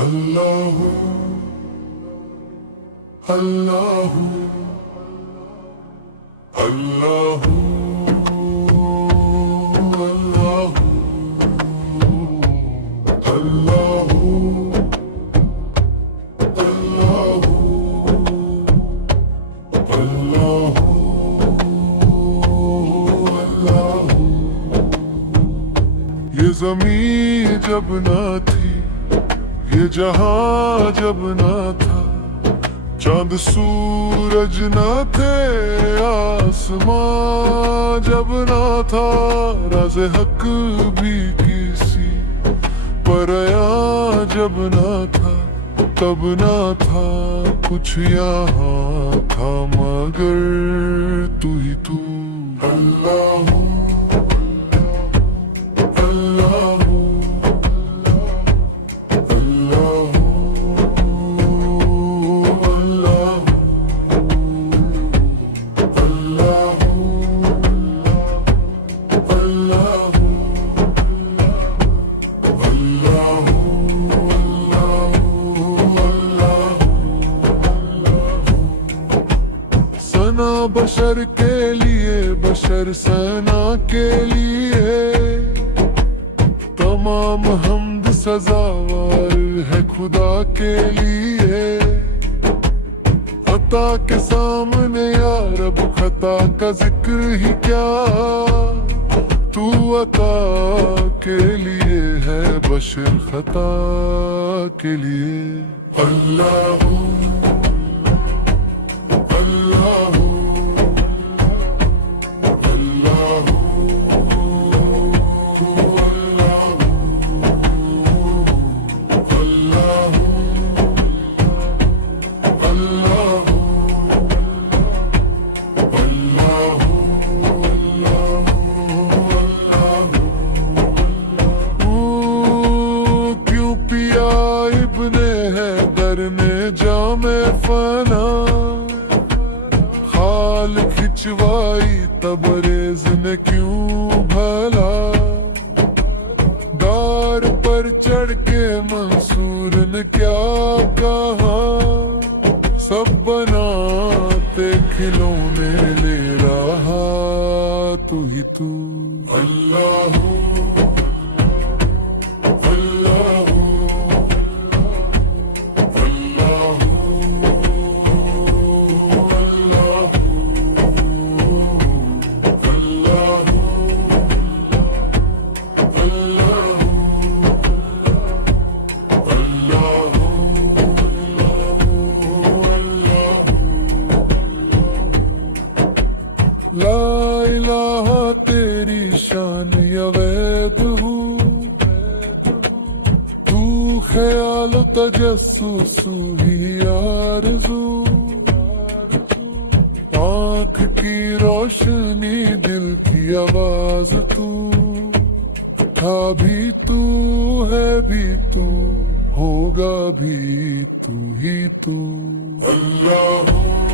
اللہ اللہ اللہ اللہ اللہ یہ زمین جب نہ تھی، یہ جہاں جب نہ تھا، چاند سورج نہ تھے، آسمان جب نہ تھا، راز حق بھی کسی پر آیا جب نہ تھا، تب نہ تھا کچھ یہاں تھا مگر تو ہی تو۔ اللہ بشر کے لیے، بشر ثنا کے لیے، تمام حمد سزاوار ہے خدا کے لیے۔ عطا کے سامنے یا رب خطا کا ذکر ہی کیا، تو عطا کے لیے ہے بشر خطا کے لیے۔ اللہ جام فنا خال کھچوائی تبریز نے کیوں بھلا، دار پر چڑھ کے منصور نے کیا کہا، سب بناتے کھلونے لے رہا تو ہی تو۔ اللہ لا الہ تیری شان یوید ہوں، تو خیال و تجسس ہی آرزو، آنکھ کی روشنی دل کی آواز تو، تھا بھی تو ہے بھی تو ہوگا بھی تو ہی تو۔ اللہ